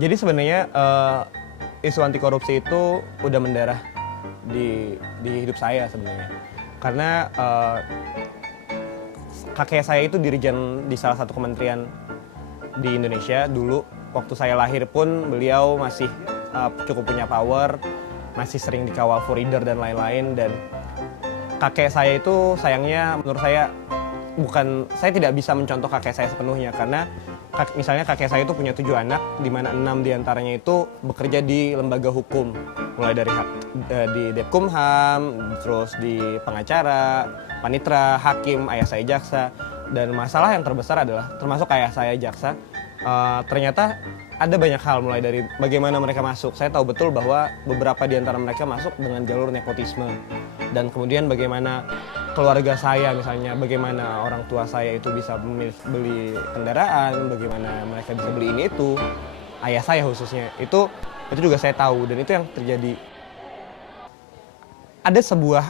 Jadi sebenarnya isu anti korupsi itu udah mendarah di hidup saya sebenarnya. Karena kakek saya itu dirjen di salah satu kementerian di Indonesia dulu. Waktu saya lahir pun beliau masih cukup punya power, masih sering dikawal foreider dan lain-lain. Dan kakek saya itu sayangnya menurut saya saya tidak bisa mencontoh kakek saya sepenuhnya karena misalnya kakek saya itu punya 7 anak, di mana 6 diantaranya itu bekerja di lembaga hukum, mulai dari di Depkumham, terus di pengacara, panitra, hakim, ayah saya jaksa. Dan masalah yang terbesar adalah, termasuk ayah saya jaksa, ternyata ada banyak hal mulai dari bagaimana mereka masuk. Saya tahu betul bahwa beberapa di antara mereka masuk dengan jalur nepotisme. Dan kemudian bagaimana keluarga saya misalnya, bagaimana orang tua saya itu bisa beli kendaraan, bagaimana mereka bisa beli ini itu, ayah saya khususnya, itu juga saya tahu dan itu yang terjadi. Ada sebuah,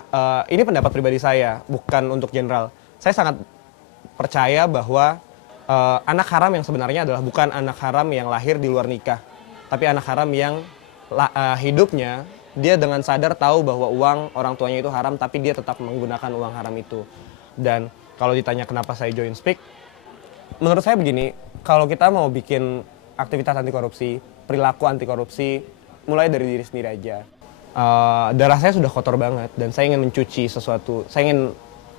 ini pendapat pribadi saya, bukan untuk general. Saya sangat percaya bahwa anak haram yang sebenarnya adalah bukan anak haram yang lahir di luar nikah, tapi anak haram yang hidupnya dia dengan sadar tahu bahwa uang orang tuanya itu haram, tapi dia tetap menggunakan uang haram itu. Dan kalau ditanya kenapa saya join Speak, menurut saya begini, kalau kita mau bikin aktivitas anti korupsi, perilaku anti korupsi, mulai dari diri sendiri aja. Darah saya sudah kotor banget dan saya ingin mencuci sesuatu. Saya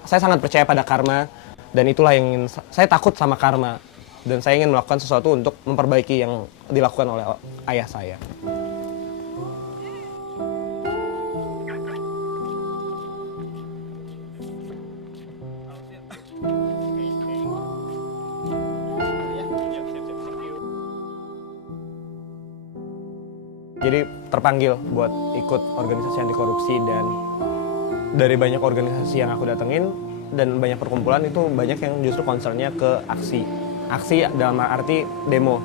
sangat percaya pada karma dan itulah yang ingin saya takut sama karma dan saya ingin melakukan sesuatu untuk memperbaiki yang dilakukan oleh ayah saya. Jadi terpanggil buat ikut organisasi anti korupsi dan dari banyak organisasi yang aku datengin dan banyak perkumpulan itu banyak yang justru concernnya ke aksi dalam arti demo.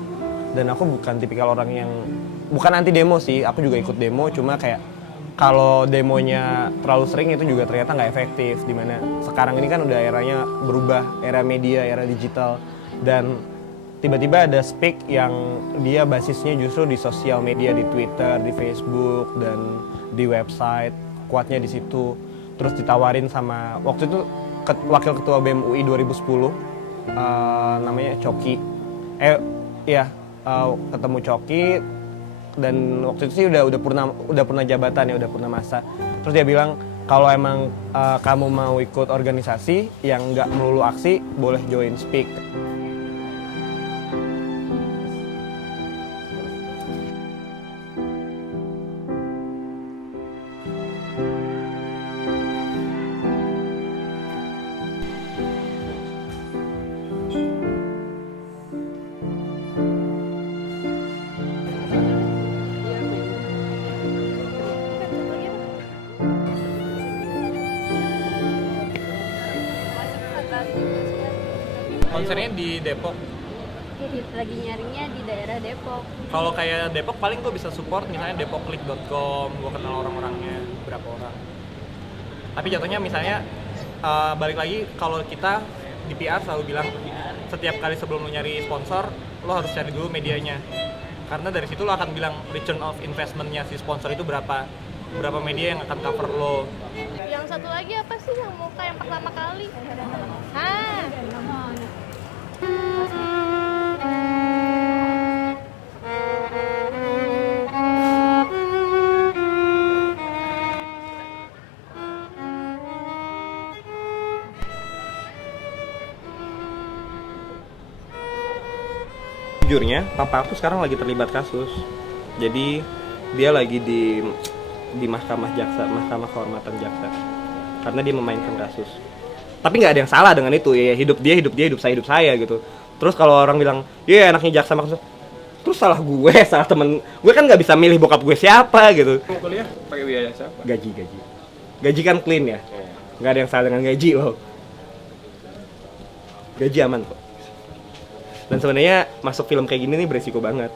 Dan aku bukan tipikal orang yang bukan anti demo sih, aku juga ikut demo, cuma kayak kalau demonya terlalu sering itu juga ternyata nggak efektif. Dimana sekarang ini kan udah eranya berubah, era media, era digital, dan tiba-tiba ada Speak yang dia basisnya justru di sosial media, di Twitter, di Facebook, dan di website, kuatnya di situ. Terus ditawarin sama, waktu itu Wakil Ketua BEM UI 2010, namanya Coki. Ketemu Coki, dan waktu itu sih udah purna jabatan ya, udah purna masa. Terus dia bilang, kalau emang kamu mau ikut organisasi yang nggak melulu aksi, boleh join Speak. Konsernya di Depok. Lagi nyarinya di daerah Depok. Kalau kayak Depok paling gue bisa support misalnya depoklik.com, gue kenal orang-orangnya, berapa orang. Tapi jatuhnya misalnya balik lagi, kalau kita di PR selalu bilang setiap kali sebelum lo nyari sponsor, lo harus cari dulu medianya. Karena dari situ lo akan bilang return of investment-nya si sponsor itu berapa media yang akan cover lo. Yang satu lagi apa sih yang muka yang pertama kali? Jujurnya, papa aku sekarang lagi terlibat kasus. Jadi dia lagi di mahkamah kehormatan jaksa karena dia memainkan kasus. Tapi nggak ada yang salah dengan itu, ya hidup dia, hidup saya gitu. Terus kalau orang bilang, ya anaknya jaksa maksud, terus salah gue, salah temen gue, kan nggak bisa milih bokap gue siapa gitu. Mau kuliah pakai biaya siapa? Gaji kan clean ya, nggak ada yang salah dengan gaji loh. Gaji aman kok. Dan sebenarnya masuk film kayak gini nih beresiko banget.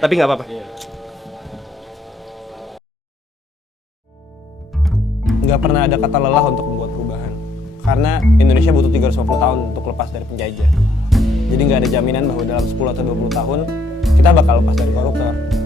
Tapi nggak apa-apa. Nggak pernah ada kata lelah untuk membuat perubahan. Karena Indonesia butuh 350 tahun untuk lepas dari penjajah. Jadi nggak ada jaminan bahwa dalam 10 atau 20 tahun kita bakal lepas dari koruptor.